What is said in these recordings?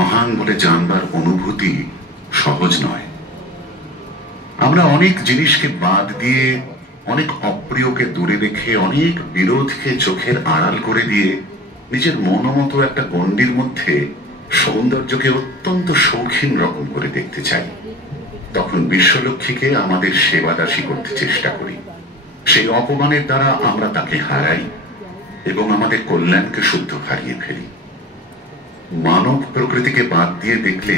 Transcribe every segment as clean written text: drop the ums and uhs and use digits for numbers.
মহান বলে জানবার অনুভূতি সহজ নয়। আমরা অনেক জিনিসকে বাদ দিয়ে, অনেক অপ্রিয়কে দূরে রেখে, অনেক বিরোধকে চোখের আড়াল করে দিয়ে নিজের মনোমতো একটা গণ্ডির মধ্যে সৌন্দর্যকে অত্যন্ত শৌখিন রকম করে দেখতে চাই। তখন বিশ্বলক্ষ্মীকে আমাদের সেবাদাসী করতে চেষ্টা করি। সেই অপমানের দ্বারা আমরা তাকে হারাই এবং আমাদের কল্যাণকে শুদ্ধ হারিয়ে ফেলি। মানব প্রকৃতিকে বাদ দিয়ে দেখলে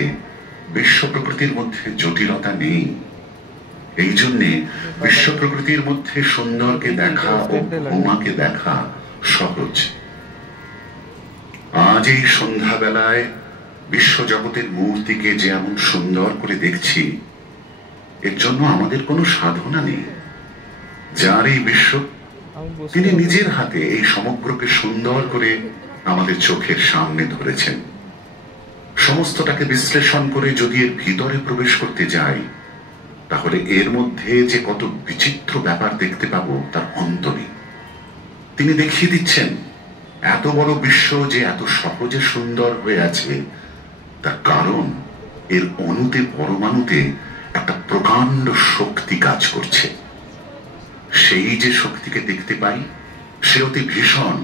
বিশ্ব প্রকৃতির মধ্যে জটিলতা নেই। এই জন্যে বিশ্ব প্রকৃতির মধ্যে সুন্দরকে দেখা ও ভূমাকে দেখা সহজ। আজ এই সন্ধ্যাবেলায় বিশ্বজগতের মূর্তিকে যে এমন সুন্দর করে দেখছি, এর জন্য আমাদের কোনো সাধনা নেই। যার এই বিশ্ব, তিনি নিজের হাতে এই সমগ্রকে সুন্দর করে আমাদের চোখের সামনে ধরেছেন। সমস্তটাকে বিশ্লেষণ করে যদি এর ভিতরে প্রবেশ করতে যাই, তাহলে এর মধ্যে যে কত বিচিত্র ব্যাপার দেখতে পাবো তার অন্ত নেই। তিনি দেখিয়ে দিচ্ছেন এত বড় বিশ্ব যে এত সহজে সুন্দর হয়ে আছে, তার কারণ এর অণুতে, পরমাণুতে একটা প্রকাণ্ড শক্তি কাজ করছে। সেই যে শক্তিকে দেখতে পাই, সে অতি ভীষণ।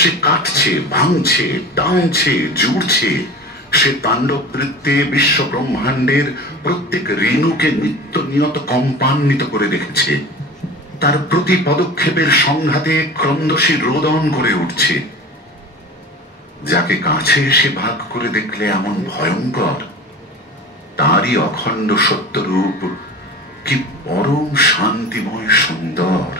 সে কাটছে, ভাঙছে, টানছে, জুড়ছে। সে তাণ্ডব নৃত্যে বিশ্ব ব্রহ্মাণ্ডের প্রত্যেক রেণুকে নিত্য নিয়ত কম্পান্বিত করে রেখেছে। তার প্রতি পদক্ষেপের সংঘাতে ক্রন্দসী রোদন করে উঠছে। যাকে কাছে এসে ভাগ করে দেখলে এমন ভয়ঙ্কর, তারই অখণ্ড সত্যরূপ কি পরম শান্তিময় সুন্দর।